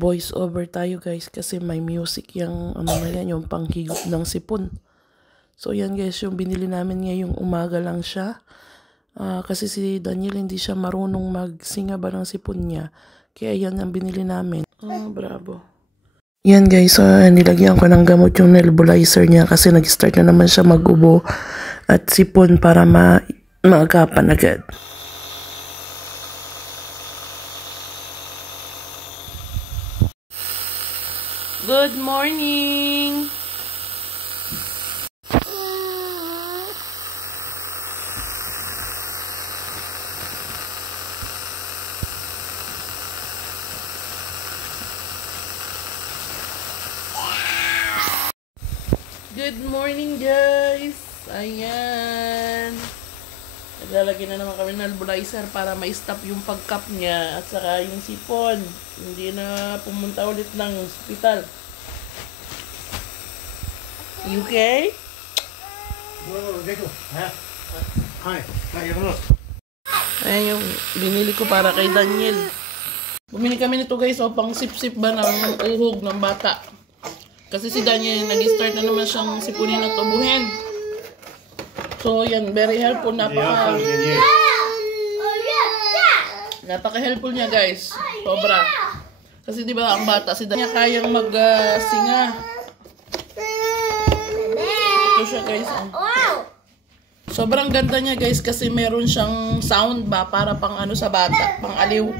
voice over tayo guys kasi may music yung ano na yan, yung panghigot ng sipon. So yan guys, yung binili namin ngayong umaga lang siya. Kasi si Daniel hindi siya marunong magsinga ba ng sipon niya. Kaya yan ang binili namin. Bravo. Yan guys, nilagyan ko ng gamot yung nebulizer niya kasi nag-start na naman siya mag-ubo at sipon para maagapan agad. Good morning! Good morning guys! Ayan! Naglalagay na naman kami ng nebulizer para ma-stop yung pagkap niya at saka yung sipon. Hindi na pumunta ulit ng hospital. You okay? Ayan yung binili ko para kay Daniel. Bumili kami nito guys pang sip-sip ba ng uhog ng bata. Kasi si Daniel nag-start na naman siyang sipunin at tubuhin. So yan, very helpful. Napaka-helpful niya guys. Sobra. Kasi diba ang bata, si Daniel kayang mag-singa. Ito siya guys. Sobrang ganda niya guys kasi meron siyang sound ba para pang ano sa bata, pang aliw.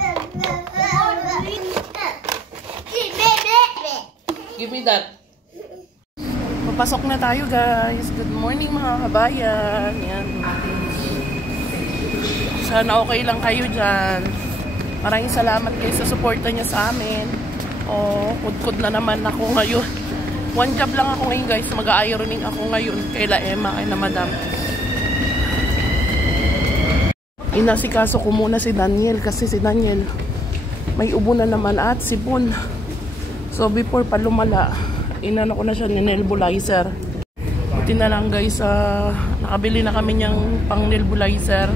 Give me that. Papasok na tayo guys. Good morning mga kabayan. Yan. Sana okay lang kayo dyan. Maraming salamat guys sa suporta niya sa amin. Kudkod na naman ako ngayon. One job lang ako ngayon guys. Mag-ironing ako ngayon. Kaila Emma, kay na madam. Inasikaso ko muna si Daniel kasi si Daniel may ubo na naman at sipon. So before pa lumala, inano ko na siya ng nebulizer. Buti na lang guys, nakabili na kami niyang pang nebulizer.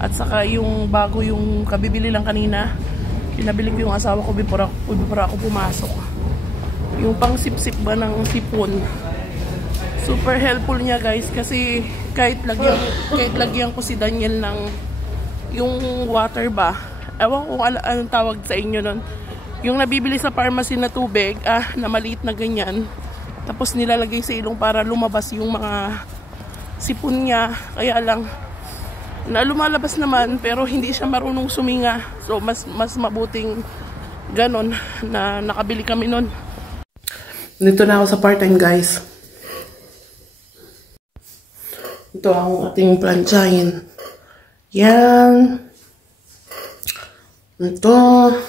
At saka yung bago yung kabibili lang kanina, pinabili ko yung asawa ko before ako pumasok. Yung pang sip-sip ba ng sipon. Super helpful niya guys kasi kahit lagyan ko si Daniel ng yung water ba. Ewan ko anong tawag sa inyo nun. Yung nabibili sa pharmacy na tubig, na maliit na ganyan. Tapos nilalagay sa ilong para lumabas yung mga sipon niya. Kaya lang, na lumalabas naman pero hindi siya marunong suminga. So mas mabuting ganon na nakabili kami nun. Dito na ako sa part-time guys. Ito ang ating planchain. Yan. Ito.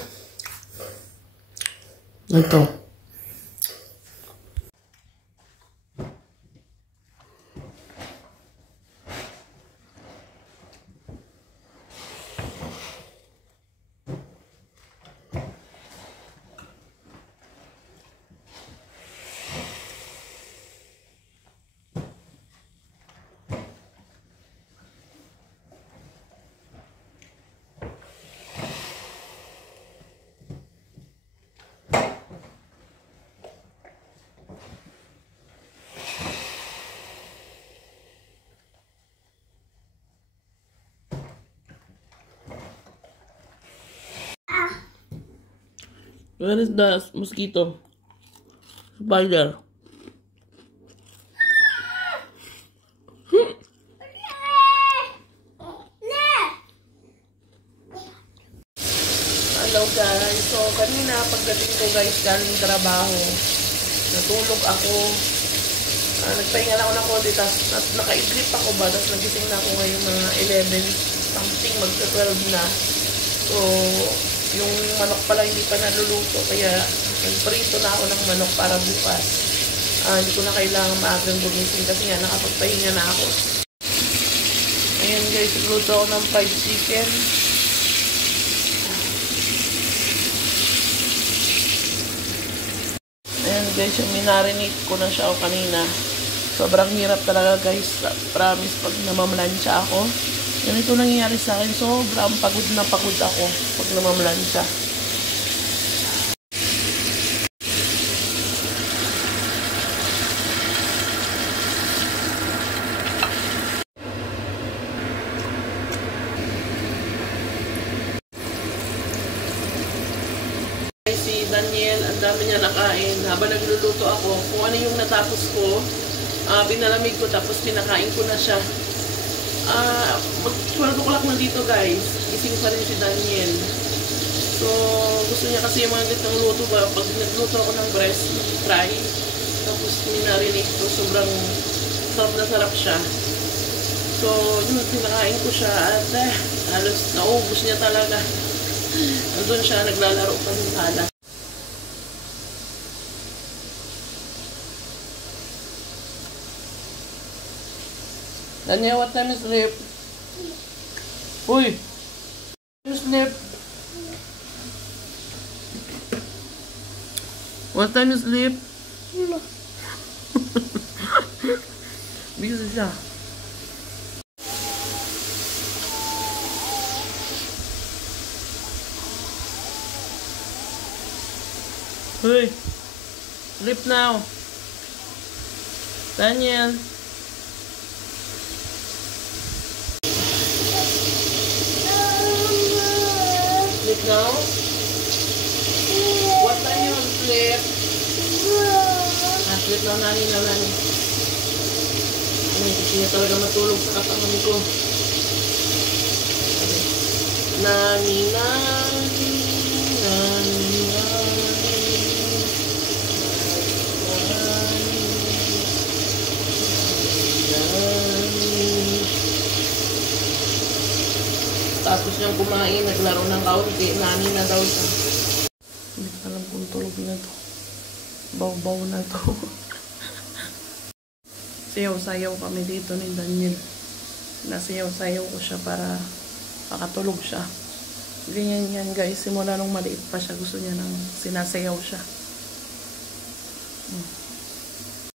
Where is the mosquito? Spider. Hello guys. So kanina pagdating ko guys galing trabaho, natulog ako. Nagpahinga lang ako ng konti, tapos nakaidlip ako ba, tapos nagising na ako ngayong mga 11 something, magka-12 na. So yung manok pala hindi pa naluluto, kaya nagprito na ako ng manok para bukas. Hindi ko na kailangan maagang gumising kasi nga nakapagpahinga na ako. Ayan guys, luto ako ng fried chicken. Ayan guys, yung minarinate ko na siya kanina. Sobrang hirap talaga guys, promise pag namamlansya ako. Ganito nangyayari sa akin. Sobrang pagod na pagod ako pag namamlansya. dami niya nakain. Habang nagluluto ako, kung ano yung natapos ko, pinalamig ko tapos pinakain ko na siya. Mag 12 o'clock na dito guys. Gising pa rin si Daniel. So, gusto niya kasi yung mga ganitong luto ba. Pag nagluto ako ng breast fry, tapos minarinate ko, sobrang sarap na sarap siya. So, yun, pinakain ko siya at halos naubos niya talaga. Nandun siya, naglalaro pa sa sala. Daniel, what time is sleep? Uy! You sleep? What time is sleep? Busy siya. Uy! Sleep now. Daniel. Sleep now? What time you want to sleep? Sleep now, nani. Gusto niya talaga matulog sa katawan ko. Nani. Tapos niyang kumain, naglaro ng kaunti, nani na daw siya. Hindi ko alam kung tulog na to. Baw-baw na to. Sayaw-sayaw kami dito ni Daniel. Nasayaw-sayaw ko siya para makatulog siya. Ganyan yan guys, simula nung maliit pa siya, gusto niya nang sinasayaw siya.